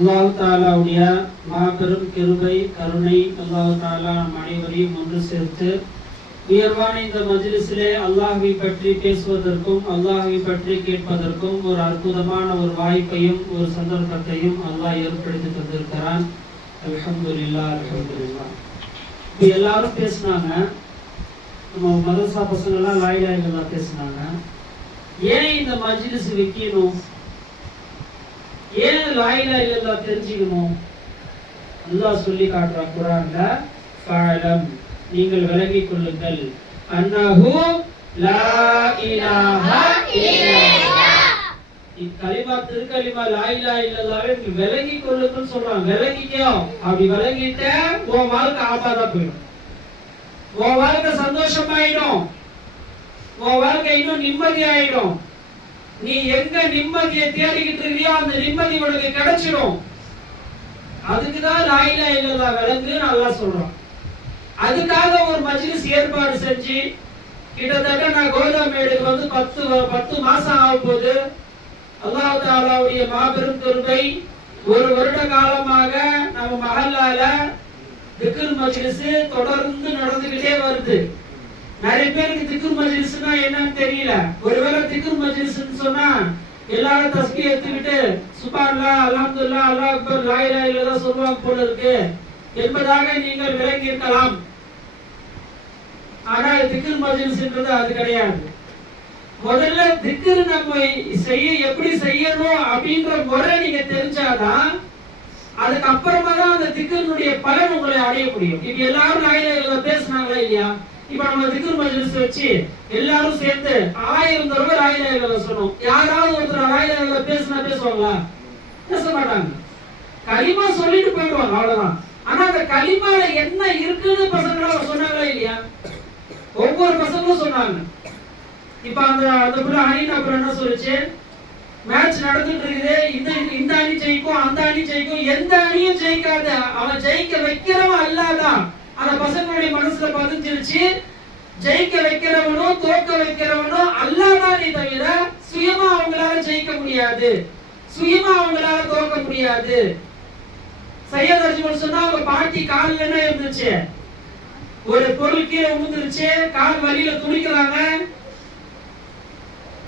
அல்லாஹ் தாலாவுடைய மாபெரும் கிருபை கருணை அல்லாஹ் தாலா நம் அனைவரையும் ஒன்று சேர்த்து உயர்வான இந்த மஜ்லிஸிலே அல்லாஹ்வை பற்றி பேசுவதற்கும் அல்லாஹ்வை பற்றி கேட்பதற்கும் ஒரு அற்புதமான ஒரு வாய்ப்பையும் ஒரு சந்தர்ப்பத்தையும் அல்லாஹ் ஏற்படுத்தி தந்திருக்கிறான். அல்ஹம்துலில்லாஹ் அல்ஹம்துலில்லாஹ். இப்போ எல்லாரும் பேசினாங்க, நம்ம மதரசா பசங்கள்லாம் லா இலாஹ இல்லல்லாஹ் பேசினாங்க. ஏன் இந்த மஜ்லிஸ் வைக்கணும், ஏன் லா இலாஹ இல்லல்லாஹ் தெரிஞ்சுக்கணும்? அல்லாஹ் சொல்லி காட்டுறான் குர்ஆன்ல, ஃபஅலம், நீங்கள் விளங்கிக் கொள்ளுங்கள், அன்னஹு லா இலாஹ இல்லல்லாஹ். இக்கலிமா திருக்கலிமா லா இலாஹ இல்லல்லாஹ்வை விளங்கிக் கொள்ளுங்கள் சொல்றான். விளங்கிக்கோ, அப்படி விளங்கிட்ட உன் வாழ்க்கை ஆபாதா போயிடும், உன் வாழ்க்கை சந்தோஷமாயிடும், உன் வாழ்க்கை இன்னும் நிம்மதி ஆயிடும். நீ எங்க நிம்மதியை தேடிக்கிட்டு இருக்கியோ அந்த நிம்மதி உனக்கு கிடைச்சிடும். அதுக்குதான் லா இலாஹ இல்லல்லாஹ் விளங்குன்னு அல்லாஹ் சொல்றான். அதுக்காக ஒரு மஜ்லிஸ் ஏற்பாடு செஞ்சு கிட்டத்தட்ட நான் கோதாமேடுக்கு வந்து 10 மாசம் ஆக போகுது. அல்லாஹ் தஆலாவுடைய மாபெரும் கிருபை, ஒரு வருட காலமாக நம்ம மஹல்லால திக்ர் மஜ்லிஸ் தொடர்ந்து நடந்துகிட்டே வருது. நிறைய பேருக்கு திக்ர் மஜ்லிஸ்னா என்னன்னு தெரியல. ஒருவேளை திக்ர் மஜ்லிஸ்னு சொன்னா எல்லாரும் தஸ்பீஹ் எடுத்துக்கிட்டு சுப்ஹானல்லாஹ் அல்ஹம்துலில்லாஹ் அல்லாஹ் அக்பர் லா இலாஹ இல்லல்லாஹ் சொல்வாங்க போல இருக்கு என்பதாக நீங்கள் விளங்கி இருக்கலாம். ஆனா திக்ர் மஜ்லிஸ்ன்றது அது கிடையாது. முதல்ல திக்ர் நம்ம எப்படி செய்யணும் அப்படின்ற முறை நீங்க தெரிஞ்சாதான் அதுக்கப்புறமா தான் அந்த திக்ருடைய பலன் உங்களை அடைய முடியும். இப்ப எல்லாரும் லா இலாஹ இல்லல்லாஹ் பேசுனாங்களா இல்லையா? இப்ப நம்ம திக்ர் மஜ்லிஸ் வச்சு எல்லாரும் சேர்ந்து 1000 தடவை லா இலாஹ இல்லல்லாஹ் சொன்னோம். யாராவது ஒருத்தர் லா இலாஹ இல்லல்லாஹ் பேசுவாங்களா? பேச மாட்டாங்க. கலிமா சொல்லிட்டு போயிடுவாங்க, அவ்வளவுதான். ஆனா அந்த கலிமால என்ன இருக்குன்னு பசங்களா சொன்னாங்களா இல்லையா? ஒவ்வொரு பசங்களும் சொன்னாங்க. இப்ப அந்த புள்ள அணினா அப்புறம் என்ன சொல்லுச்சு, மேட்ச் நடந்துட்டு இருக்குது, இந்த அணி ஜெயிக்கும் அந்த அணி ஜெயிக்கும், எந்த அணியும் ஜெயிக்காத, அவன் ஜெயிக்க வைக்கிறவன் அல்லாதான் அந்த பசங்களுடைய மனசுல பதிஞ்சிருச்சு. ஜெயிக்க வைக்கிறவனும் தோக்க வைக்கிறவனும் அல்லாதான் தவிர சுயமா அவங்களால ஜெயிக்க முடியாது, சுயமா அவங்களால தோக்க முடியாது. சையத் அஜ்மல் சொன்னா அவங்க பாட்டி கால்ல என்ன இருந்துச்சு, ஒரு பொருள் கீழே விழுந்துருச்சு, கால் வலியில துடிக்கிறாங்க.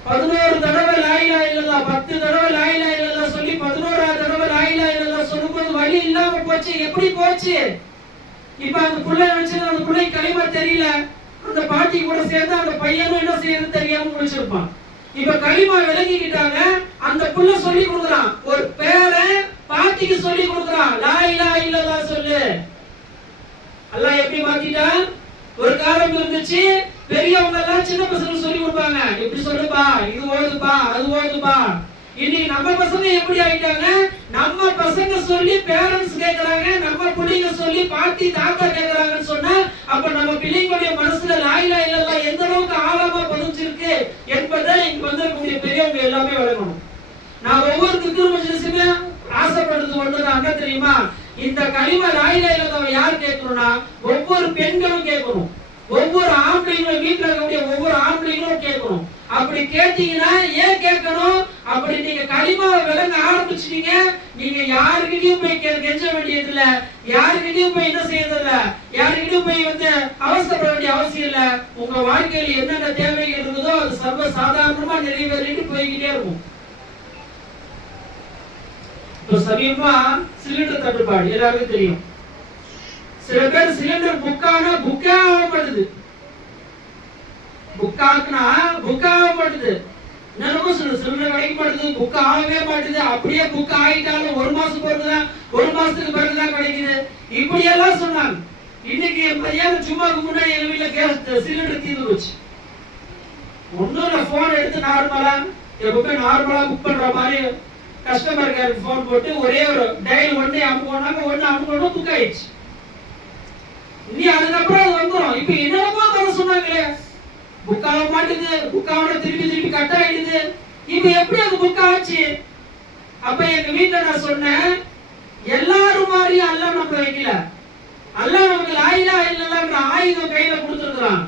11 தடவை லா இலாஹ இல்லல்லாஹ் 10 தடவை லா இலாஹ இல்லல்லாஹ் சொல்லி 11ஆவது தடவை லா இலாஹ இல்லல்லாஹ் சொல்லும்போது வலி இல்லாம போச்சு. எப்படி போச்சு? இப்ப அந்த புள்ள நினைச்சது அந்த புள்ளை கலிமா தெரியல, அந்த பாட்டி கூட சேர்ந்து அந்த பையனும் என்ன செய்யறது தெரியாம முடிச்சிருப்பான். இப்ப கலிமா விளங்கிக்கிட்டாங்க, அந்த புள்ள சொல்லி கொடுக்குறான், ஒரு பேரை பாட்டிக்கு சொல்லி கொடுக்குறான், லா இலாஹ இல்லல்லாஹ் சொல்லு. அல்லாஹ் எப்படி மாத்திட்டான்? ஒரு காலம் இருந்துச்சு, பெரியவங்க எல்லாம் சின்ன பசங்க சொல்லி கொடுப்பாங்க, இப்படி சொல்லுப்பா, இது ஓதுப்பா, அது ஓதுப்பா. இன்னைக்கு நம்ம பசங்க எப்படி ஆயிட்டாங்க, நம்ம பசங்க சொல்லி பேரண்ட்ஸ் கேக்குறாங்க, நம்ம பிள்ளைங்க சொல்லி பாட்டி தாத்தா கேக்குறாங்கன்னு சொன்னா அப்ப நம்ம பிள்ளைங்களுடைய மனசுல லா இலாஹ இல்லல்லாஹ் எந்த அளவுக்கு ஆழமா பதிஞ்சிருக்கு என்பதை இங்க வந்திருக்கக்கூடிய பெரியவங்க எல்லாமே விளங்கணும். நான் ஒவ்வொரு திக்ர் மஜ்லிஸுமே ஆசைப்படுறது ஒண்ணுதான், என்ன தெரியுமா? இந்த கலிமா லா இலாஹ இல்லல்லாஹ் யார் கேட்கணும்னா ஒவ்வொரு பெண்களும் கேட்கணும், ஒவ்வொரு ஆம்பளைங்களும், வீட்டுல இருக்கக்கூடிய ஒவ்வொரு ஆம்பளைங்களும் கேட்கணும். அப்படி கேட்டீங்கன்னா ஏன் கேட்கணும்? அப்படி நீங்க கலிமாவை விளங்க ஆரம்பிச்சிட்டீங்க, நீங்க யாருக்கிட்டையும் போய் கெஞ்ச வேண்டியது இல்ல, யாருக்கிட்டையும் போய் என்ன செய்யறது இல்ல, யாருக்கிட்டையும் போய் அவசரப்பட வேண்டிய அவசியம் இல்ல. உங்க வாழ்க்கையில் என்னென்ன தேவைகள் இருக்குதோ அது சர்வ சாதாரணமா நிறைவேறிட்டு போய்கிட்டே இருக்கும். இப்போ சமீபமா சிலிண்டர் தட்டுப்பாடு எல்லாருக்கும் தெரியும். சில பேர் சிலிண்டர் புக்காக மாட்டுது, என்னமோ சிலிண்டர் கிடைக்க மாட்டுது, புக் ஆகவே மாட்டுது. அப்படியே புக் ஆகிட்டாலும் 1 மாசம் பிறகுதான், 1 மாசத்துக்கு பிறகுதான் கிடைக்குது. இப்படி எல்லாம் சொன்னாங்க. இன்னைக்கு மதியானம் சும்மாக்கு முன்னாடி எங்க வீட்டுல கேஸ் சிலிண்டர் தீர்ந்து போச்சு. ஒன்னும் போன் எடுத்து நார்மலா எப்பவுமே நார்மலா புக் பண்ற மாதிரி கஸ்டமர் கேருக்கு போன் போட்டு ஒரே ஒரு டயல் ஒண்ணு அமுக்கணும், புக் ஆயிடுச்சு. இனி அதுக்கப்புறம் அது வந்துடும். இப்ப என்னென்னமோ கதை சொன்னாங்களே, புக் ஆக மாட்டுது, புக் ஆக திருப்பி கட் ஆயிடுது. இப்ப எப்படி அது புக் ஆச்சு? அப்ப எங்க வீட்டுல நான் சொன்னேன், எல்லாரும் மாதிரியும் அல்லாஹ் நம்ம வைக்கல, அல்லாஹ் நமக்கு லா இலாஹ இல்லல்லாஹ்ன்ற ஆயுதம் கையில கொடுத்திருக்கான்.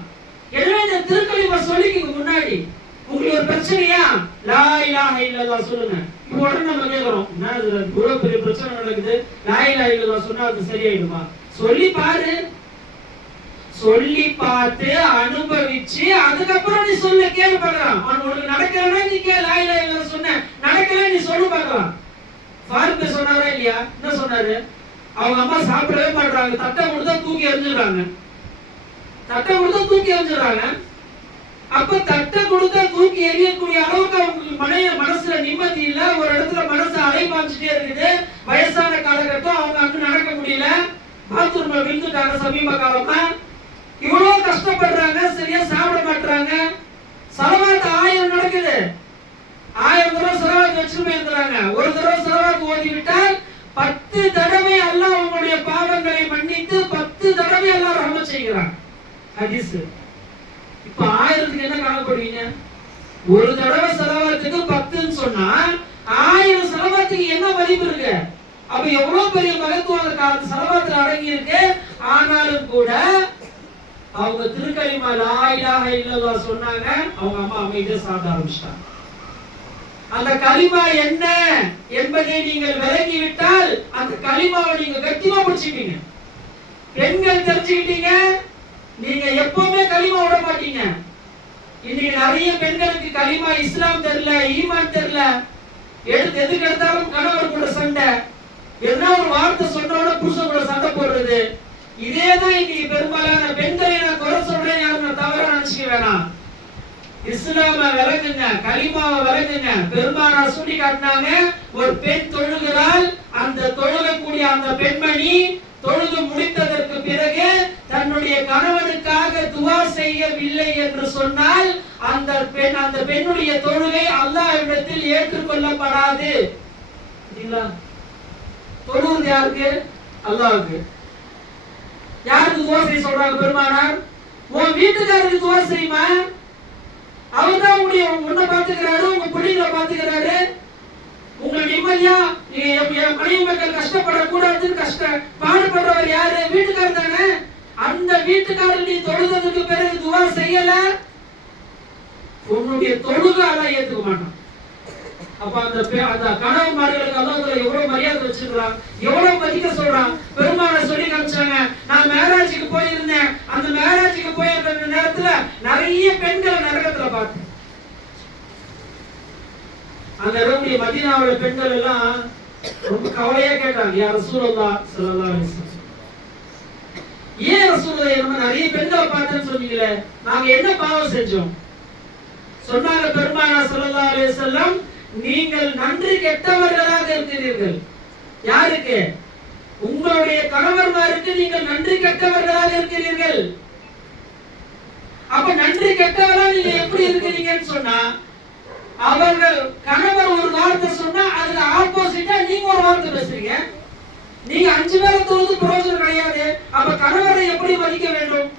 எனவே இந்த திருக்கலிமா சொல்லிக்கு முன்னாடி உங்களுக்கு ஒரு பிரச்சனையா லா இலாஹ இல்லல்லாஹ் சொல்லுங்க. இப்போ உடனே நம்ம கேக்குறோம், என்ன இது இவ்வளவு பெரிய பிரச்சனை நடக்குது, லா இலாஹ இல்லல்லாஹ் சொன்னா அது சரியாயிடுமா? சொல்லி பாரு, சொல்லி பார்த்து அனுபவிச்சு அதுக்கப்புறம் நீ சொல்ல கேள்வி பார்க்கலாம். உனக்கு நடக்கலன்னா நீ லா இலாஹ இல்லல்லாஹ் சொன்ன, நடக்கல நீ சொல்லு பார்க்கலாம். ஃபாரூக் சொன்னாரா இல்லையா? என்ன சொன்னாரு? அவங்க அம்மா சாப்பிடவே மாட்டாங்க, தட்டை கொடுத்தா தூக்கி எறிஞ்சிடுறாங்க, தட்டை கொடுத்தா தூக்கி எறிஞ்சிடுறாங்க. அப்ப தட்டை கொடுத்தா தூக்கி எறியக்கூடிய அளவுக்கு அவங்க மனசுல நிம்மதி இல்ல, ஒரு இடத்துல மனசு அலைபாஞ்சிட்டே இருக்குது. வயசான காலகட்டம், அவங்க அங்க நடக்க முடியல, பாத்ரூம்ல விழுந்துட்டாங்க சமீப காலமா. இவ்வளவு கஷ்டப்படுறாங்க, சரியா சாப்பிட மாட்டாங்க. சலவாத் 1000 நடக்குது, 1000 தடவை சலவாத் வச்சுட்டு போயிருக்கிறாங்க. ஒரு தடவை சலவாத் ஓதி விட்டால் 10 தடவை அல்லாஹ் உங்களுடைய பாவங்களை மன்னித்து 10 தடவை அல்லாஹ் ரஹ்மத் செய்கிறான். ஹதீஸ். இப்ப 1000க்கு என்ன கணக்கு போடுவீங்க? ஒரு தடவை சலவாத்துக்கு 10ன்னு சொன்னா 1000 சலவாத்துக்கு என்ன மதிப்பு இருக்கு? அப்ப எவ்வளவு பெரிய மகத்துவம் அந்த சலவாத்துல அடங்கி இருக்கு. ஆனாலும் கூட அவங்க திருக்கலிமா லா இலாஹ இல்லல்லாஹ் சொன்னாங்க, அவங்க அம்மா அமைதியா சாப்பிட ஆரம்பிச்சிட்டாங்க. அந்த கலிமா என்ன என்பதை நீங்கள் விளங்கி விட்டால் அந்த கலிமாவை நீங்க கட்டிமா பிடிச்சிப்பீங்க. பெண்கள் தெரிஞ்சுக்கிட்டீங்க, நீங்க எப்பவுமே கலிமா விட மாட்டீங்க. இன்னைக்கு நிறைய பெண்களுக்கு கலிமா இஸ்லாம் தெரியல, ஈமான் தெரியல. எதுக்கு எடுத்தாலும் கணவர் கூட சண்டை, எதனா ஒரு வார்த்தை சொன்னோட புருஷன் கூட சண்டை போடுறது. இதேதான் இன்னைக்கு பெரும்பாலான பெண்களை நான் குறை சொல்றேன், யாரும் நான் தவறா நினைச்சுக்க வேணாம். இஸ்லாம விளங்குங்க, கலிமாவை விளங்குங்க. பெருமானார் சொல்லி காட்டினாங்க, ஒரு பெண் தொழுகிறாள், அந்த தொழுகக்கூடிய அந்த பெண்மணி தொழுது முடித்ததற்கு பிறகு தன்னுடைய கணவனுக்காக துவா செய்யவில்லை என்று சொன்னால் அந்த பெண்ணுடைய தொழுகை அல்லாஹ்விடத்தில் ஏற்றுக்கொள்ளப்படாது. தொழுவது யாருக்கு? அல்லாஹ்வுக்கு. யாருக்கு துவா செய்ய சொல்றாங்க பெருமானார்? உன் வீட்டுக்காரருக்கு துவா செய்யுமா, அவர்தான் உன்னை பாத்துக்கிறாரு, உங்க பிள்ளைங்களை பாத்துக்கிறாரு. உங்க நிம்மதியா என் மனைவி மக்கள் கஷ்டப்படக்கூடாதுன்னு பாடுபடுறவர் யாரு? வீட்டுக்காரர் தானே. அந்த வீட்டுக்காரர் நீ தொழுததுக்கு பிறகு துவா செய்யல, உன்னுடைய தொழுகை அல்லாஹ் ஏத்துக்க மாட்டான். அப்ப அந்த கணவன்மார்களுக்கு அல்லாஹ் எவ்வளவு மரியாதை வச்சிருக்கான், எவ்வளவு மதிக்க சொல்றான். பெருமானார் சொல்லி காமிச்சாங்க, நான் மேராஜுக்கு போயிருந்தேன், அந்த மேராஜுக்கு போயிருந்த நேரத்துல நிறைய பெண்களை நரகத்துல பார்த்தேன். அந்த இடத்துல மதீனாவுல பெண்கள் எல்லாம் ரொம்ப கவலையா கேட்டாங்க, யா ரசூலுல்லாஹ் ஸல்லல்லாஹு அலைஹி வஸல்லம், ஏன் ரசூலுல்லாஹ் நம்ம நிறைய பெண்களை பார்த்தேன்னு சொன்னீங்களே, நாங்க என்ன பாவம் செஞ்சோம்? சொன்னாங்க பெருமானார் ஸல்லல்லாஹு அலைஹி வஸல்லம், நீங்கள் நன்றி கெட்டவர்களாக இருக்கிறீர்கள். யாருக்கு? உங்களுடைய கணவன்மாருக்கு நீங்கள் நன்றி கெட்டவர்களாக இருக்கிறீர்கள். அப்ப நன்றி கெட்டவரா நீங்க எப்படி இருக்கிறீங்கன்னு சொன்னா, அவர்கள் கணவர் ஒரு வார்த்தை சொன்னா அதுல ஆப்போசிட்டா நீங்க ஒரு வார்த்தை பேசுறீங்க. நீங்க 5 பேரை தொழுது பிரயோஜனம் கிடையாது. அப்ப கணவரை எப்படி மதிக்க வேண்டும்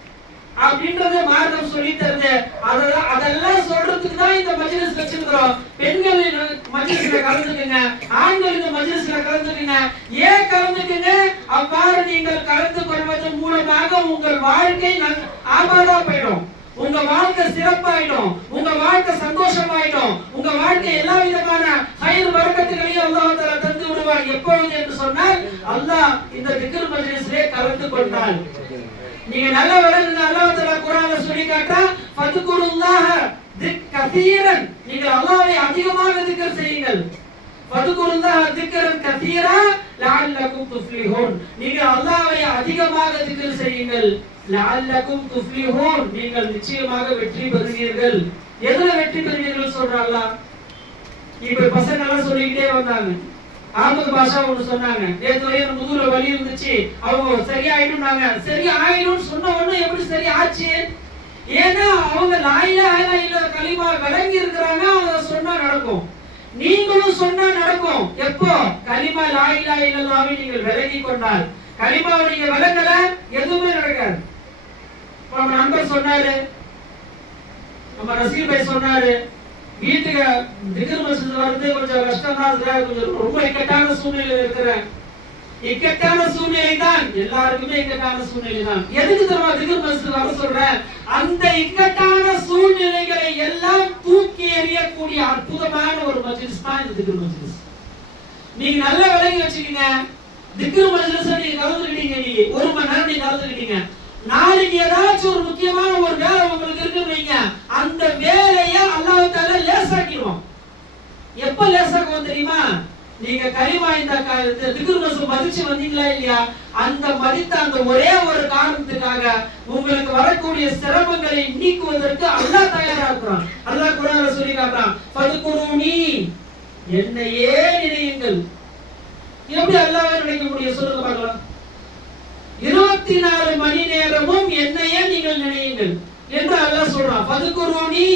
அப்படின்றத மார்க்கம் சொல்லி தருது. அதெல்லாம் சொல்றதுக்கு தான் இந்த மஜ்லிஸ் வச்சிருக்கிறோம். பெண்கள் மஜ்லிஸ்ல கலந்துக்குங்க, ஆண்கள் இந்த மஜ்லிஸ்ல கலந்துக்குங்க. ஏன் கலந்துக்குங்க? அவ்வாறு நீங்கள் கலந்து கொள்வதன் மூலமாக உங்கள் வாழ்க்கை ஆபாதா போயிடும், உங்க வாழ்க்கை சிறப்பாயிடும், உங்க வாழ்க்கை சந்தோஷமாயிடும், உங்க வாழ்க்கை எல்லா விதமான ஹைர் பரக்கத்துகளையும் அல்லாஹ் தஆலா தந்து விடுவார். எப்பொழுது என்று சொன்னால் அல்லாஹ் இந்த திக்ர் மஜ்லிஸிலே கலந்து கொண்டால். நீங்க நல்ல விளங்குங்க, அல்லாஹ் தஆலா குர்ஆன்ல சொல்லி காட்டா, ஃபத்குருல்லாஹ கஸீரன், நீங்கள் அல்லாஹ்வை அதிகமாக திக்ர் செய்யுங்கள். ஃபத்குருல்லாஹ திக்ரன் கஸீரா லஅல்லகும் துஃப்லிஹூன், நீங்கள் அல்லாஹ்வை அதிகமாக திக்ர் செய்யுங்கள். லஅல்லகும் துஃப்லிஹூன், நீங்கள் நிச்சயமாக வெற்றி பெறுவீர்கள். எதுல வெற்றி பெறுவீர்கள் சொல்றாங்க? இப்ப பசங்க எல்லாம் சொல்லிக்கிட்டே வந்தாங்க. ஆமது பாஷா ஒன்று சொன்னாங்க, நேற்று வரையும் முதுகுல வலி இருந்துச்சு, அவங்க சரியாயிடும்னாங்க. சரி ஆயிடும் சொன்ன உடனே எப்படி சரி ஆச்சு? ஏன்னா அவங்க லா இலாஹ இல்லல்லாஹ் கலிமா விளங்கி இருக்கிறாங்க, அவங்க சொன்னா நடக்கும். நீங்களும் சொன்னா நடக்கும். எப்போ? கலிமா லா இலாஹ இல்லல்லாஹ்வை நீங்கள் விளங்கி கொண்டால். கலிமாவை நீங்க விளங்கல, எதுவுமே நடக்காது. நம்ம நண்பர் சொன்னாரு, நம்ம நசீர் பாய் சொன்னாரு, வீட்டுக்கு திக்ர் மஸ்ஜித் வரது கொஞ்சம் கஷ்டமா இருக்கு, கொஞ்சம் ரொம்ப இக்கட்டான சூழ்நிலையில இருக்கிறேன். இக்கட்டான சூழ்நிலை தான், எல்லாருக்குமே இக்கட்டான சூழ்நிலை தான். எதுக்கு தெரியுமா திக்ர் மஜ்லிஸ் வர சொல்றேன்? அந்த இக்கட்டான சூழ்நிலைகளை எல்லாம் தூக்கி எறியக்கூடிய அற்புதமான ஒரு மஜ்லிஸ் தான் இந்த திக்ர் மஜ்லிஸ். நீங்க நல்ல விளங்கி வச்சுக்கீங்க. திக்ர் மஜ்லிஸ் நீங்க கலந்துக்கிட்டீங்க, நீங்க 1 மணி நேரம் நீங்க கலந்துக்கிட்டீங்க. நாளைக்கு ஏதாச்சும் ஒரு முக்கியமான ஒரு வேலை உங்களுக்கு இருக்குன்னு அந்த வேலையை அல்லாஹ் தஆலா லேசாக்கிடுவான். எப்ப லேசாக்குவோம் தெரியுமா? நீங்க கலிமா இந்த திக்ர் மஜ்லிஸ் மதிச்சு வந்தீங்களா இல்லையா, அந்த மதித்த அந்த ஒரே ஒரு காரணத்துக்காக உங்களுக்கு வரக்கூடிய சிரமங்களை நீக்குவதற்கு அல்லாஹ் தயாரா இருக்கிறான். அல்லாஹ் குர்ஆன்ல சொல்லி காட்டுறான், ஃபதுகுருனி, என்னையே நினையுங்கள். எப்படி அல்லாஹ்வை நினைக்க முடியும் சொல்லுங்க பார்க்கலாம்? 24 மணி நேரமும் என்னையே நீங்கள் நினையுங்கள் என்று அல்லாஹ் சொல்றான். ஃபதுகுருனி,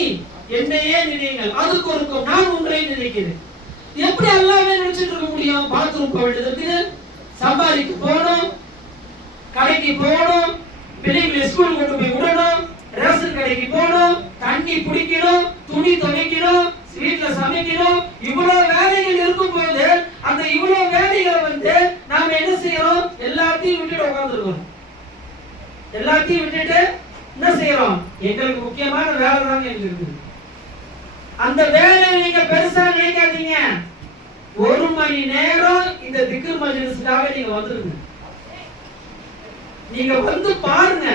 என்னையே நினையுங்கள், அதுக்கு நான் உங்களை நினைக்கிறேன். எப்படி அல்லாஹ்வை நினைச்சிட்டு இருக்க முடியும்? பாத்ரூம் போக வேண்டியது, சம்பாதிக்க போகணும், கடைக்கு போகணும், பிள்ளைங்களை ஸ்கூல் கொண்டு போய் விடணும், ரேஷன் கடைக்கு போகணும், தண்ணி பிடிக்கணும், துணி துவைக்கணும், வீட்டுல சமைக்கணும், இவ்வளவு வேலைகள் இருக்கும் போது அந்த இவ்வளவு வேலைகளை நாம என்ன செய்யறோம்? எல்லாத்தையும் விட்டுட்டு உட்கார்ந்துருக்கோம். எல்லாத்தையும் விட்டுட்டு என்ன செய்யறோம்? எங்களுக்கு முக்கியமான வேலை தாங்க எங்களுக்கு இருக்குது. அந்த வேலையை நீங்க பெருசா நினைக்காதீங்க. 1 மணி நேரம் இந்த திக்ர் மஜ்லிஸ்க்காக நீங்க வந்துருங்க. நீங்க வந்து பாருங்க.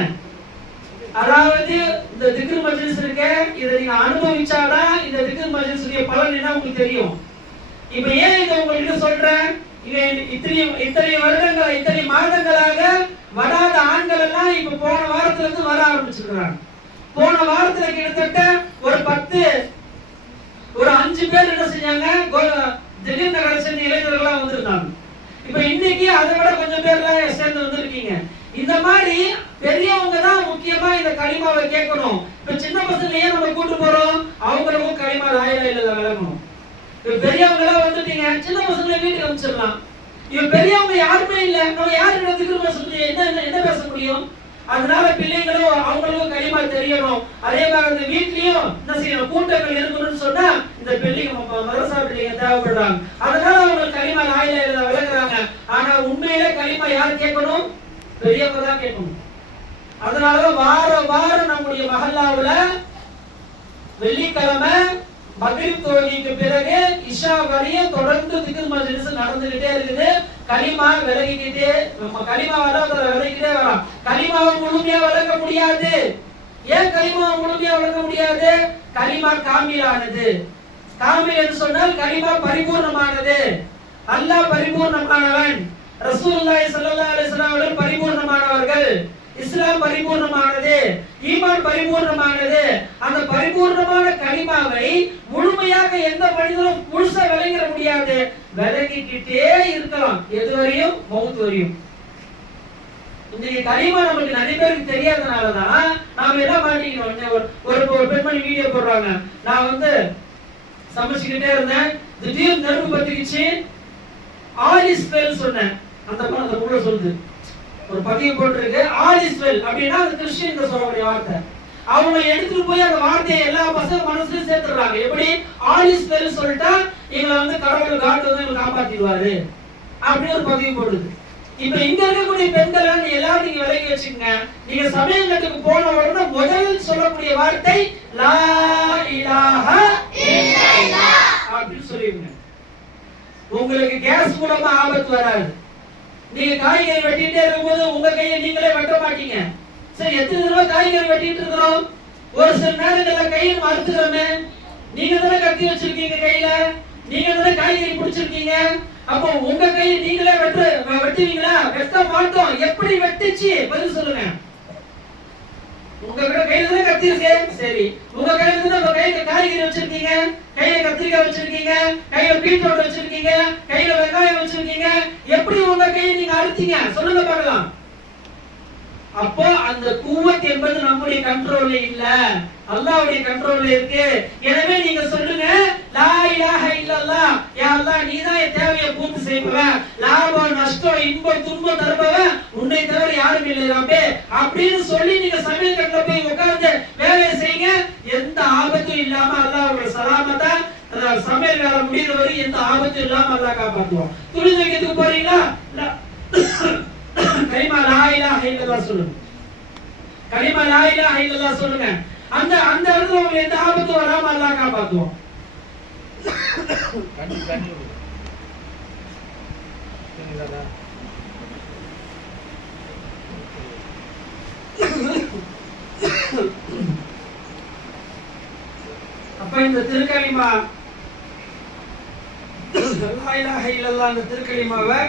அதாவது இந்த திக்ர் மஜ்லிஸ் இருக்க, இதை நீங்க அனுபவிச்சாதான் இந்த திக்ர் மஜ்லிஸுடைய பலன் என்ன உங்களுக்கு தெரியும். இப்ப ஏன் இதை உங்ககிட்ட சொல்றேன்? இத்தனை வருடங்கள், இத்தனை மாதங்களாக வராத ஆண்கள் எல்லாம் இப்ப போன வாரத்துல இருந்து வர ஆரம்பிச்சிருக்கிறாங்க. போன வாரத்துல கிட்டத்தட்ட ஒரு 5 பேர் என்ன செஞ்சாங்க, திடீர்னு கடைசி இளைஞர்களா வந்திருந்தாங்க. இப்ப இன்னைக்கு அதை விட கொஞ்சம் பேர்ல சேர்ந்து வந்திருக்கீங்க. இந்த மாதிரி பெரியவங்க தான் முக்கியமா இந்த கலிமாவை கேட்கணும். இப்ப சின்ன பசங்க ஏன் நம்ம கூட்டு போறோம்? அவங்களுக்கும் கலிமா லா இலாஹ இல்லல்லாஹ் விளங்கணும். இப்ப பெரியவங்க எல்லாம் வந்துட்டீங்க, சின்ன பசங்களை வீட்டுக்கு அனுப்பிச்சிடலாம். இப்ப பெரியவங்க யாருமே இல்ல, நம்ம யாரு திக்ர் சொல்லி என்ன பேச முடியும்? அதனால பிள்ளைங்களும் அவங்களுக்கும் கலிமா தெரியணும். அதே மாதிரி இந்த வீட்லயும் என்ன செய்யணும்? கூட்டங்கள் இருக்கணும்னு சொன்னா இந்த பிள்ளைங்க மதரசா பிள்ளைங்க தேவைப்படுறாங்க. அதனால அவங்க கலிமா லா இலாஹ இல்லல்லாஹ் விளங்குறாங்க. ஆனா உண்மையிலே கலிமா யார் கேட்கணும்? பெரியவங்க தான் கேட்கணும். அதனால வாரம் நம்முடைய மஹல்லாவுல வெள்ளிக்கிழமை மக்ரிப் தொழுகைக்கு பிறகு இஷா வரையும் தொடர்ந்து திக்ர் மஜ்லிஸ் நடந்துகிட்டே இருக்குது. கலிமா விலகிக்கிட்டே, கலிமாவால விலகிக்கிட்டே வரோம். கலிமாவை முழுமையா விளக்க முடியாது. ஏன் கலிமாவை முழுமையா விளக்க முடியாது? கலிமா காமிலானது. காமில் என்று சொன்னால் கலிமா பரிபூர்ணமானது. அல்லாஹ் பரிபூர்ணமானவன், ரசூலுல்லாஹி ஸல்லல்லாஹு அலைஹி வஸல்லம் அவர்கள் பரிபூர்ணமானவர்கள், இஸ்லாம் பரிபூர்ணமானது, ஈமான் பரிபூர்ணமானது. அந்த பரிபூர்ணமான கலிமாவை முழுமையாக எந்த மனிதனும் முழுசா விளங்கிட முடியாது. விளங்கிக்கிட்டே இருக்கலாம், எது வரையும்? மௌத் வரையும். இந்த கலிமா நமக்கு நிறைய பேருக்கு தெரியாதனாலதான் நாம என்ன மாட்டிக்கணும். ஒரு பெண்மணி வீடியோ போடுறாங்க, நான் சமைச்சுக்கிட்டே இருந்தேன், திடீர்னு நெருப்பு பத்திக்கிச்சு, ஆல் இஸ் வெல் சொன்னேன். அந்த புள்ள சொல்லுது, ஒரு பதிவு போட்டிருக்கு, ஆல் இஸ் வெல் அப்படின்னா அது கிறிஸ்டியன் சொல்லக்கூடிய வார்த்தை. அவங்க எடுத்துட்டு போய் அந்த வார்த்தையை எல்லா பசங்க மனசுலயும் சேர்த்துடுறாங்க. எப்படி? ஆல் இஸ் வெல் சொல்லிட்டா இவங்களை கடவுள் காட்டு இவங்களை காப்பாத்திடுவாரு அப்படின்னு ஒரு பதிவு போடுது. இப்ப இங்க இருக்கக்கூடிய பெண்கள் எல்லாரும் நீங்க விலகி வச்சுக்கங்க. நீங்க சமையல்கட்டுக்கு போன உடனே முதல் சொல்லக்கூடிய வார்த்தை லா இலாஹ இல்லல்லாஹ் அப்படின்னு சொல்லிருங்க. உங்களுக்கு கேஸ் மூலமா ஆபத்து வராது. நீங்க காய்கறி வெட்டிட்டே இருக்கும்போது உங்க கையை நீங்களே வெட்ட மாட்டீங்க. சரி, எத்தனை தடவை காய்கறி வெட்டிட்டு இருக்கிறோம்? ஒரு சில நேரங்கள்ல கையை மறுத்துக்கிறோமே. நீங்க தானே கத்தி வச்சிருக்கீங்க கையில, நீங்க தானே காய்கறி பிடிச்சிருக்கீங்க. அப்போ உங்க கையை நீங்களே வெட்டுவீங்களா? வெட்ட மாட்டோம். எப்படி வெட்டுச்சு? பதில் சொல்லுங்க. உங்க கையில தானே கத்தி இருக்கு. சரி, உங்க கையில தானே கையில காய்கறி வச்சிருக்கீங்க, கையில கத்திரிக்காய் வச்சிருக்கீங்க, கையில பீட்ரூட் வச்சிருக்கீங்க, கையில வெங்காயம் வச்சிருக்கீங்க. எப்படி உங்க கையை நீங்க அறுத்தீங்க? சொல்லுங்க பார்க்கலாம். அப்போ அந்த குவத் என்பது நம்முடைய கண்ட்ரோல்ல இல்ல, அல்லாஹ்வுடைய கண்ட்ரோல்ல இருக்கு. எனவே நீங்க சொல்லுங்க, லா இலாஹ இல்லல்லாஹ், யா அல்லாஹ் நீதான் என் தேவையை பூர்த்தி செய்பவன், லாபம் நஷ்டம் இன்பம் துன்பம் தருபவன் உன்னை தவிர யாரும் இல்லை ரப்பே அப்படின்னு சொல்லி நீங்க சமையல் கட்டுல போய் உட்கார்ந்து வேலையை செய்யுங்க. எந்த ஆபத்தும் இல்லாம அல்லாஹ்வுடைய சலாமத்தை சமையல் வேலை முடிகிற வரை எந்த ஆபத்தும் இல்லாம அல்லாஹ் காப்பாத்துவான். துணி துவைக்கிறதுக்கு போறீங்களா? இல்லல்லாஹ் சொல்லுங்க. கலிமா லா இலாஹ இல்லல்லாஹ் சொல்லுங்க. அந்த அந்த இடத்துல உங்களுக்கு எந்த ஆபத்தும் வராம அல்லாஹ் காப்பாத்துவான். அப்ப இந்த திருக்கலிமா லா இலாஹ இல்லல்லாஹ் அந்த திருக்கலிமாவை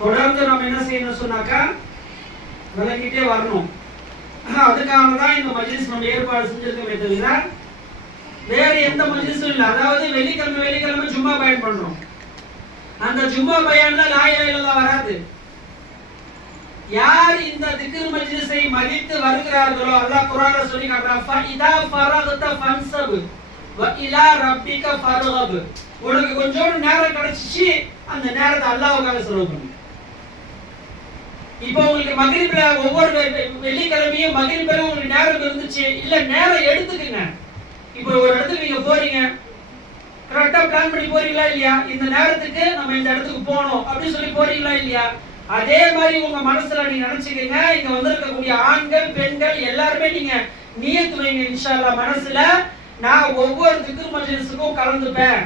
தொடர்ந்து நம்ம என்ன செய்யணும் சொன்னாக்கா விளங்கிட்டே வரணும். அதுக்காக தான் இந்த மஜ்லிஸ் நம்ம ஏற்பாடு செஞ்சிருக்கோமே தவிர வேற எந்த மஜ்லிஸும் இல்லை. அதாவது வெள்ளிக்கிழமை ஜும்மா பயான் பண்றோம். அந்த ஜும்மா பயான்ல லா இலாஹ இல்லல்லாஹ் வராது. யார் இந்த திக்ர் மஜ்லிஸை மதித்து வருகிறார்களோ அல்லாஹ் குர்ஆன்ல சொல்லி காட்டுறான், ஃபஇதா ஃபரகத ஃபன்சப் வ இலா ரப்பிக ஃபர்கப். உனக்கு கொஞ்சம் நேரம் கிடைச்சிச்சு, அந்த நேரத்தை அல்லாஹ்வுக்காக செலவு பண்ணு. இப்போ உங்களுக்கு மக்ரிப்ல ஒவ்வொரு வெள்ளிக்கிழமையும் மக்ரிப்ல உங்களுக்கு நேரம் இருந்துச்சு, இல்ல நேரம் எடுத்துக்கங்க. இப்போ ஒரு இடத்துக்கு நீங்க போறீங்க, கரெக்டா பிளான் பண்ணி போறீங்களா இல்லையா? இந்த நேரத்துக்கு நம்ம இந்த இடத்துக்கு போகணும் அப்படின்னு சொல்லி போறீங்களா இல்லையா? அதே மாதிரி உங்க மனசுல நீங்க நினைச்சுக்கீங்க, இங்க வந்திருக்கக்கூடிய ஆண்கள் பெண்கள் எல்லாருமே நீங்க நியத் வைங்க இன்ஷாஅல்லாஹ் மனசுல, நான் ஒவ்வொரு திக்ர் மஜ்லிஸுக்கும் கலந்துப்பேன்.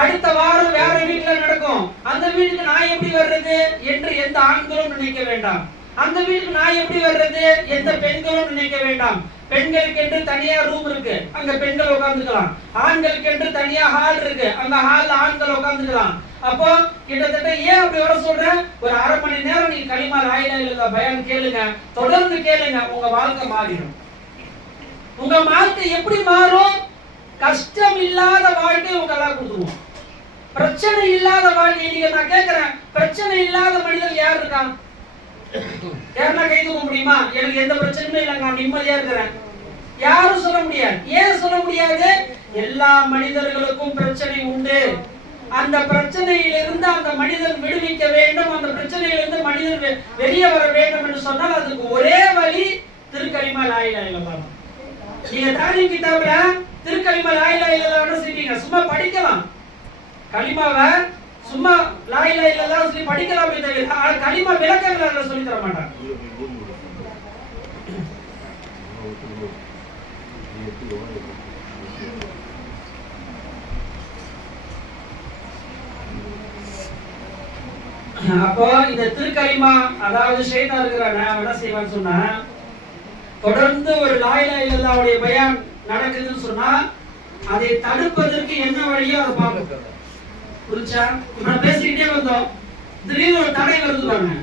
அடுத்த வாரம் வேற வீட்ல நடக்கும், அந்த வீட்டுக்கு நான் எப்படி வர்றது என்று எந்த ஆண்களும் நினைக்க வேண்டாம். அந்த வீட்டுக்கு நான் எப்படி வர்றது எந்த பெண்களும் நினைக்க வேண்டாம். பெண்களுக்கு என்று தனியா ரூம் இருக்கு, அங்க பெண்கள் உட்கார்ந்துக்கலாம். ஆண்களுக்கு என்று தனியா ஹால் இருக்கு, அந்த ஹால்ல ஆண்கள் உட்கார்ந்துக்கலாம். அப்போ கிட்டத்தட்ட ஏன் அப்படி வர சொல்றேன், ஒரு அரை மணி நேரம் நீங்க கலிமா லா இலாஹ இல்லல்லாஹ் பயான் கேளுங்க, தொடர்ந்து கேளுங்க, உங்க வாழ்க்கை மாறிடும். உங்க வாழ்க்கை எப்படி மாறும்? கஷ்டம் இல்லாத வாழ்க்கை உங்க அல்லாஹ் கொடுத்துருவோம். பிரச்சனை இல்லாத வாழ்க்கை. நீங்க நான் கேட்கிறேன், பிரச்சனை இல்லாத மனிதன் யார் இருக்கான்? யாருன்னா கை தூக்க முடியுமா? எனக்கு எந்த பிரச்சனையும் இல்லை, நான் நிம்மதியா இருக்கிறேன். யாரும் சொல்ல முடியாது. ஏன் சொல்ல முடியாது? எல்லா மனிதர்களுக்கும் பிரச்சனை உண்டு. அந்த பிரச்சனையிலிருந்து அந்த மனிதன் விடுவிக்க வேண்டும், அந்த பிரச்சனையிலிருந்து மனிதன் வெளியே வர வேண்டும் என்று சொன்னால் அதுக்கு ஒரே வழி திருக்கலிமா லா இலாஹ இல்லல்லாஹ். நீங்க தாலீம் கிதாப்ல திருக்கலிமா லா இலாஹ இல்லல்லாஹ் சொல்றீங்க, சும்மா படிக்கலாம். கலிமாவை சும்மா லா இலாஹ இல்லல்லாஹ் சொல்லி படிக்கலாமே தவிர கலிமா விளக்கங்களை சொல்லி தர மாட்டாங்க. அப்போ இந்த திருக்கலிமா, அதாவது ஷைத்தான் இருக்கிறானே அவன் என்ன செய்வான்னு சொன்னா, தொடர்ந்து ஒரு லா இலாஹ இல்லல்லாஹ்வுடைய பயான் நடக்குதுன்னு சொன்னா அதை தடுப்பதற்கு என்ன வழியோ அதை பார்ப்போம். புரிஞ்சா? இப்ப பேசிக்கிட்டே வந்தோம், திடீர்னு ஒரு தடை வருது பாருங்க.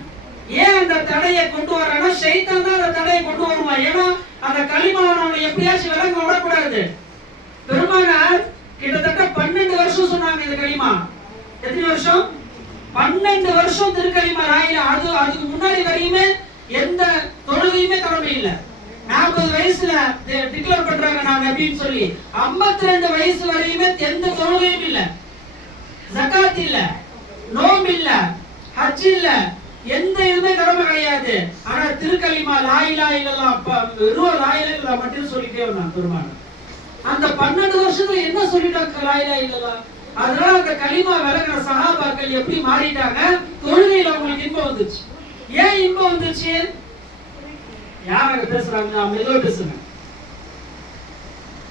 ஏன் அந்த தடையை கொண்டு வரானா? ஷைத்தான் தான் அந்த தடையை கொண்டு வருவான். ஏன்னா அந்த கலிமாவை நம்ம எப்படியாச்சும் விளங்க விடக்கூடாது. பெருமானார் கிட்டத்தட்ட 12 வருஷம் சொன்னாங்க இந்த கலிமா. எத்தனை வருஷம்? 12 வருஷம் திருக்கலிமா லா இலாஹ. அதுக்கு முன்னாடி வரையுமே எந்த தொழுகையுமே கடமை இல்ல. 40 வயசுல டிக்ளேர் பண்றாங்க நான் நபின்னு சொல்லி, 52 வயசு வரையுமே எந்த தொழுகையும் இல்ல, ஜகாத் இல்ல, நோம்பு இல்ல, ஹஜ் இல்ல, எந்த இதுமே கடமை கிடையாது. ஆனா திருக்கலிமா லா இலாஹ இல்லல்லாஹ் வெறும் லா இலாஹ இல்லல்லாஹ் மட்டும் சொல்லிட்டே வந்தாங்க பெருமானார். அந்த 12 வருஷத்துல என்ன சொல்லிட்டாங்க லா இலாஹ இல்லல்லாஹ்? அதனால அந்த கலிமா விளக்குற சஹாபாக்கள் எப்படி மாறிட்டாங்க? தொழுகையில அவங்களுக்கு இன்பம் வந்துச்சு. ஏன் இன்பம் வந்துச்சு? யாராக பேசுறாங்க? மெதுவா பேசுங்க.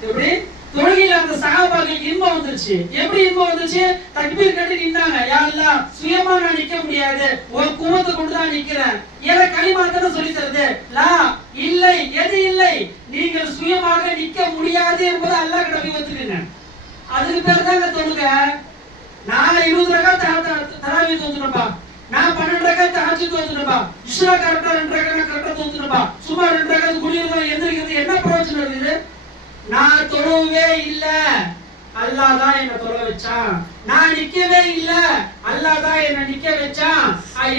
எப்படி தொழுகையில அந்த சஹாபாக்களுக்கு இன்பம் வந்துச்சு? எப்படி இன்பம் வந்துச்சு? தக்பீர் கட்டி நின்னாங்க. யா அல்லாஹ், சுயமா நான் நிக்க முடியாது, ஒரு குவத்தை கொண்டு தான் நிக்கிறேன். ஏன்னா கலிமா தான சொல்லி தருது. லா இல்லை, எது இல்லை, நீங்கள் சுயமாக நிக்க முடியாது என்பதை அல்லாஹ் கிட்ட போய் ஒத்துக்குங்க. அதுக்கு பேர் தான் தொழுகை. நான் 20 ரக்காத் தராவீஹ் தொழுதுறேன்பா, நான் 12 ரக்காத் தஹஜ்ஜுத் தொழுதுறேன்பா, இஷ்ரா கரெக்டா 2 ரக்காத் கரெக்டா தொழுதுறேன்பா, சும்மா 2 ரக்காத் குளியல எந்திரிக்கிறது என்ன பிரயோஜனம் இருக்குது? நான் தொழவே இல்ல, அல்லாஹ் தான் என்ன தொழ வச்சான். நான் நிக்கவே இல்ல, அல்லாஹ் தான் என்ன நிக்க வச்சான்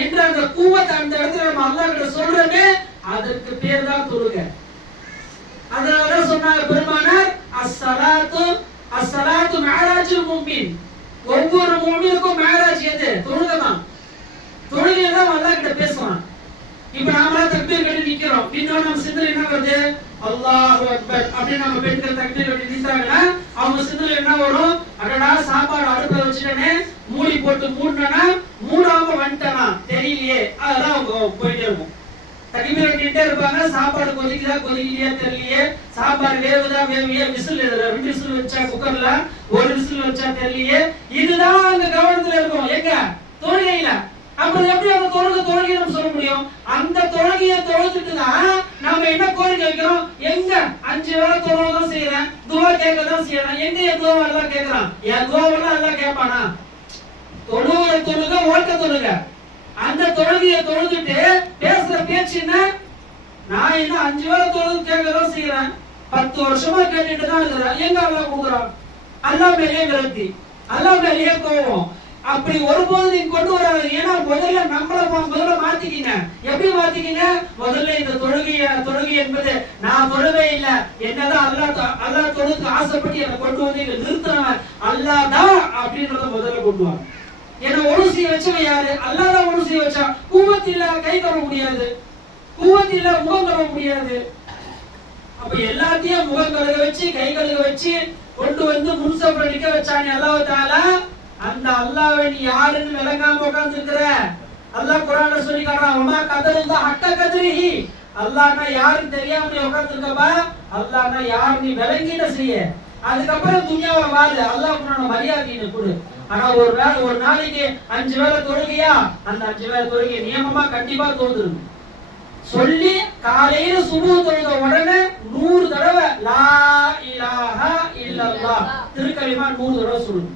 என்ற அந்த கூவத்தை அந்த இடத்துல நம்ம அல்லாஹ் கிட்ட சொல்றோமே, அதற்கு பேர் தான் தொழுகை. அதனால சொன்னாங்க பெருமானார், அஸ்ஸலாத்து மிஅராஜுல் முஃமின். ஒவ்வொரு முஃமினுக்கும் மிஅராஜ் எது? தொழுகை தான். தொழுகையில தான் அல்லாஹ் கிட்ட பேசுவான். இப்ப நாம தக்பீர் கட்டி நிக்கிறோம், இன்னொரு நம்ம சிந்தனை என்ன வருது? அல்லாஹு அக்பர் அப்படி நம்ம பெண்கள் தக்பீர் கட்டி நின்றாங்கன்னா அவங்க சிந்தனை என்ன வரும்? அடடா, சாப்பாடு அடுப்புல வச்சுட்டேனே, மூடி போட்டு மூடினா மூடாம வந்துட்டேனா தெரியலையே, அதெல்லாம் அவங்க போயிட்டே இருக்கும். கேட்டுட்டே இருப்பாங்க. சாப்பாடு கொதிக்குதா கொதிக்கலையா தெரியலையே, சாம்பார் வேவுதா வேவியா, விசில் 2 விசில் வச்சா குக்கர்ல, 1 விசில் வச்சா தெரியலையே. இதுதான் அங்க கவனத்துல இருக்கும். எங்க தொழுகையில. அப்புறம் எப்படி அந்த தொழுகை நம்ம சொல்ல முடியும்? அந்த தொழுகையை தொழுதுட்டு தான் நாம என்ன கோரிக்கை வைக்கிறோம்? எங்க 5 வேளை தொழுதான் செய்யறேன், துவா கேட்கதான் செய்யறேன். எங்க என் துவா எல்லாம் கேட்கறான்? என் துவாவெல்லாம் எல்லாம் கேட்பானா? தொழுக ஓட்ட தொழுக. அந்த தொழுகையை தொழுதுட்டு பேசுற பேச்சு என்ன? நான் என்ன 5 வேளை தொழுது கேட்கதான் செய்யறேன், 10 வருஷமா கேட்டுட்டு தான் இருக்கிறேன். எங்க அல்லாஹ் கொடுக்குறான்? அல்லாஹ் மேலேயே விரக்தி, அல்லாஹ் மேலேயே கோபம். அப்படி ஒருபோது நீங்க கொண்டு வராது. ஏன்னா முதல்ல முதல்ல மாத்திக்கிங்க. எப்படி மாத்திக்கிங்க? முதல்ல இந்த தொழுகை என்பது நான் தொழுவே இல்லை, என்னதான் அல்லாஹ் தொழுக்கு ஆசைப்பட்டு என்னை கொண்டு வந்து இங்க நிறுத்தினவன் அல்லாஹ் தான் அப்படின்றத முதல்ல கொண்டு வாங்க. ஏன்னா ஒழுசி வச்சவன் யாரு? அல்லாஹ் தான் ஒழுசி வச்சா. கூவத்தில்ல கை கழுவ முடியாது, கூவத்தில்ல முகம் கழுவ முடியாது. அப்ப எல்லாத்தையும் முகம் கழுக வச்சு கை கழுக வச்சு கொண்டு வந்து முன்சப்ல நிக்க வச்சானே அல்லாஹ் தஆலா. அந்த அல்லாஹ்வை நீ யாருன்னு விளங்காம உட்கார்ந்து இருக்கிற. அல்லாஹ் குர்ஆன்ல சொல்லி காட்டுறான், வமா கதருல்லாஹ் ஹக்க கத்ரிஹி. அல்லாஹ்னா யாருன்னு தெரியாம நீ உட்கார்ந்து இருக்கபா. அல்லாஹ்னா யாரு நீ விளங்கின செய்ய. அதுக்கப்புறம் துன்யாவை வாழு. அல்லாஹ் உன்னோட மரியாதையை கொடு. ஆனா ஒரு நாளைக்கு 5 வேளை தொழுகையா, அந்த 5 வேளை தொழுகை நியமமா கண்டிப்பா தொழுதுரும். சொல்லி காலையில சுபஹ் தொழுத உடனே 100 தடவை லா இலாஹா இல்லல்லாஹ் திருக்கலிமா 100 தடவை சொல்லுங்க.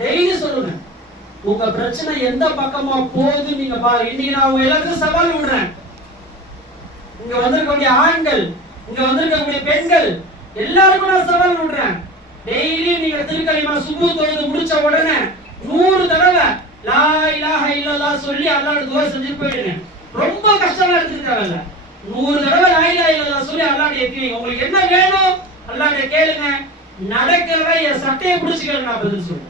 டெய்லி சொல்லுங்க. உங்க பிரச்சனை எந்த பக்கமா போகுது நீங்க பாருங்க. இன்னைக்கு நான் உங்க எல்லாருக்கும் சவால் விடுறேன். இங்க வந்திருக்கக்கூடிய ஆண்கள், இங்க வந்திருக்கக்கூடிய பெண்கள் எல்லாருக்கும் நான் சவால் விடுறேன். டெய்லி நீங்க திருக்கலிமா சுபஹ் தொழுது முடிச்ச உடனே 100 தடவை லா இலாஹா இல்லல்லாஹ் சொல்லி அல்லாஹ்வுக்கு துஆ செஞ்சு போயிடுங்க. ரொம்ப கஷ்டமா எடுத்துக்க தேவையில்ல. 100 தடவை லா இலாஹா இல்லல்லாஹ் சொல்லி அல்லாஹ்வுடைய ஏத்துவீங்க. உங்களுக்கு என்ன வேணும் அல்லாஹ்வுடைய கேளுங்க. நடக்கிறத என் சட்டையை பிடிச்சுக்க நான் பதில் சொல்றேன்.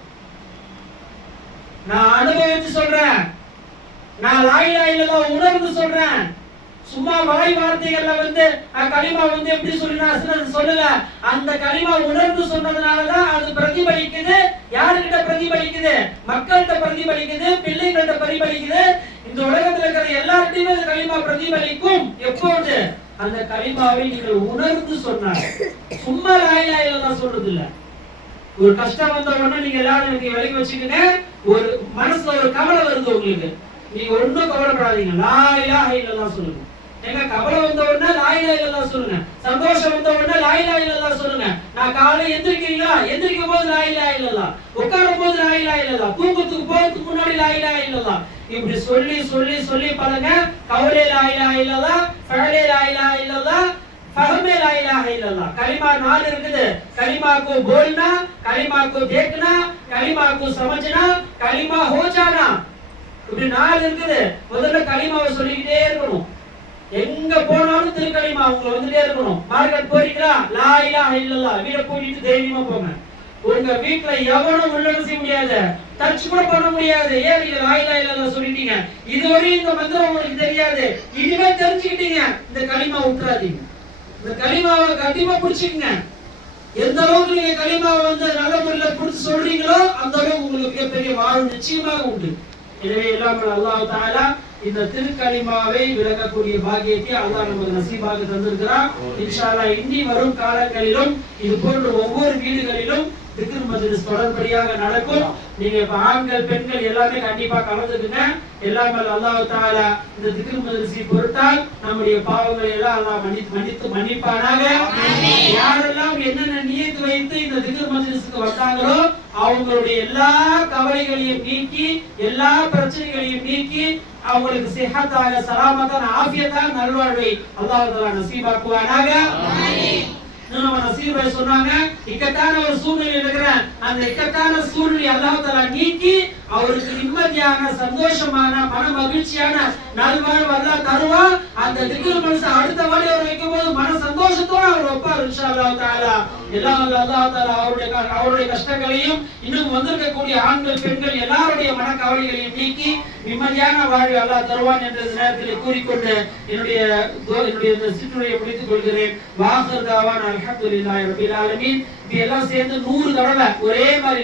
நான் அனுபவிச்சு சொல்றேன். நான் லா இலாஹா இல்லல்லாஹ் உணர்ந்து சொல்றேன். சும்மா வாய் வார்த்தைகள்ல கலிமா எப்படி சொல்லல. அந்த கலிமா உணர்ந்து சொன்னதுனாலதான் அது பிரதிபலிக்குது. யாருக்கிட்ட பிரதிபலிக்குது? மக்கள்கிட்ட பிரதிபலிக்குது, பிள்ளைகள்கிட்ட பிரதிபலிக்குது. இந்த உலகத்துல இருக்கிற எல்லார்ட்டையுமே அந்த கலிமா பிரதிபலிக்கும். எப்போது? அந்த கலிமாவை நீங்கள் உணர்ந்து சொன்னாங்க. சும்மா லா இலாஹா இல்லல்லாஹ் சொல்றது இல்ல. ஒரு கஷ்டம் வந்த உடனே நீங்க எல்லாரும் விலகி வச்சுக்கோங்க. ஒரு மனசுல ஒரு கவலை வருது உங்களுக்கு, நீங்க ஒன்னும் கவலைப்படாதீங்க. லா இலாஹா இல்லல்லாஹ் சொல்லுங்க. எங்க கவலை வந்த உடனே லா இலாஹா இல்லல்லாஹ் சொல்லுங்க. சந்தோஷம் வந்த உடனே லா இலாஹா இல்லல்லாஹ் சொல்லுங்க. நான் காலையில எந்திரிக்கிறீங்களா, எந்திரிக்கும் போது லா இலாஹா இல்லல்லாஹ், உட்காரும் போது லா இலாஹா இல்லல்லாஹ், தூக்கத்துக்கு போறதுக்கு முன்னாடி லா இலாஹா இல்லல்லாஹ். இப்படி சொல்லி சொல்லி சொல்லி பழங்க. கௌலே லா இலாஹா இல்லல்லாஹ், ஃபஅலே லா இலாஹா இல்லல்லாஹ், ஃபஹமே லா இலாஹா இல்லல்லாஹ். கலிமா 4 இருக்குது. कलिमा को बोलना, कलिमा को देखना, कलिमा को समझना, कलिमा हो जाना. இப்படி 4 இருக்குது. முதல்ல கலிமாவை சொல்லிக்கிட்டே இருக்கணும். எங்க போனாலும் திருக்கலிமா உங்களை வந்துட்டே இருக்கணும். மார்க்கெட் போறீங்களா, லா இலாஹா இல்லல்லாஹ் வீட போயிட்டு தைரியமா போங்க. உங்க வீட்ல எவனும் உள்ள செய்ய முடியாது, டச் கூட பண்ண முடியாது. ஏன் நீங்க லா இலாஹா இல்லல்லாஹ் சொல்லிட்டீங்க. இதுவரை இந்த மந்திரம் உங்களுக்கு தெரியாது. இனிமே தெரிஞ்சுக்கிட்டீங்க. இந்த கலிமா விட்டுறாதீங்க. இந்த கலிமாவை கண்டிப்பா பிடிச்சிக்கங்க. எந்த அளவுக்கு நீங்க கலிமாவை நல்ல முறையில் பிடிச்சு சொல்றீங்களோ அந்த அளவுக்கு உங்களுக்கு மிகப்பெரிய வாழ்வு நிச்சயமாக உண்டு. எனவே எல்லாம் அல்லாஹ் தஆலா இந்த திருக்கலிமாவை விளக்கக்கூடிய பாக்கியத்தை அல்லாஹ் நமக்கு நசீபாக தந்திருக்கிறார். இன்ஷா அல்லாஹ் இனி வரும் காலங்களிலும் இது போன்ற ஒவ்வொரு வீடுகளிலும் திக்ர் மஜ்லிஸ் தொடர்படியாக நடக்கும். நீங்க ஆண்கள் பெண்கள் எல்லாமே கண்டிப்பா கலந்துக்குங்க. எல்லாம் அல்லாஹ் தஆலா இந்த திக்ர் மஜ்லிஸை பொறுத்தால் நம்முடைய பாவங்களை எல்லாம் அல்லாஹ் மன்னிப்பானாக. யாரெல்லாம் என்னென்ன நியத் வைத்து இந்த திக்ர் மஜ்லிஸுக்கு வந்தாங்களோ அவங்களுடைய எல்லா கவலைகளையும் நீக்கி எல்லா பிரச்சனைகளையும் நீக்கி அவங்களுக்கு சிஹத்தாக சலாமத்தாக ஆஃபியத்தாக நல்வாழ்வை அல்லாஹ் தஆலா நசீபாக்குவானாக. ஆமீன். நம்ம நசீர் பாய் சொன்னாங்க, இக்கட்டான ஒரு சூழ்நிலை இருக்கிற அந்த இக்கட்டான சூழ்நிலை அல்லாஹ் தஆலா நீக்கி அவருக்கு நிம்மதியான சந்தோஷமான மன மகிழ்ச்சியான நல்வாழ்வு அல்லாஹ் தருவான். அந்த திக்ர் மஜ்லிஸ் அடுத்த வாடி அவர் வைக்கும்போது மன சந்தோஷத்தோட அவர் வைப்பார் இன்ஷா அல்லாஹ் தஆலா. எல்லாம் அல்லாஹ் தஆலா அவருடைய கஷ்டங்களையும் இன்னும் வந்திருக்கக்கூடிய ஆண்கள் பெண்கள் எல்லாருடைய மன கவலைகளையும் நீக்கி நிம்மதியான வாழ்வை அல்லாஹ் தருவான் என்ற நேரத்தில் கூறிக்கொண்டு என்னுடைய சிற்றுரையை முடித்துக் கொள்கிறேன். வாஹர் தாவான் அல்ஹம்துலில்லாஹி ரப்பில் ஆலமீன். இதெல்லாம் சேர்ந்து 100 தடவை ஒரே மாதிரி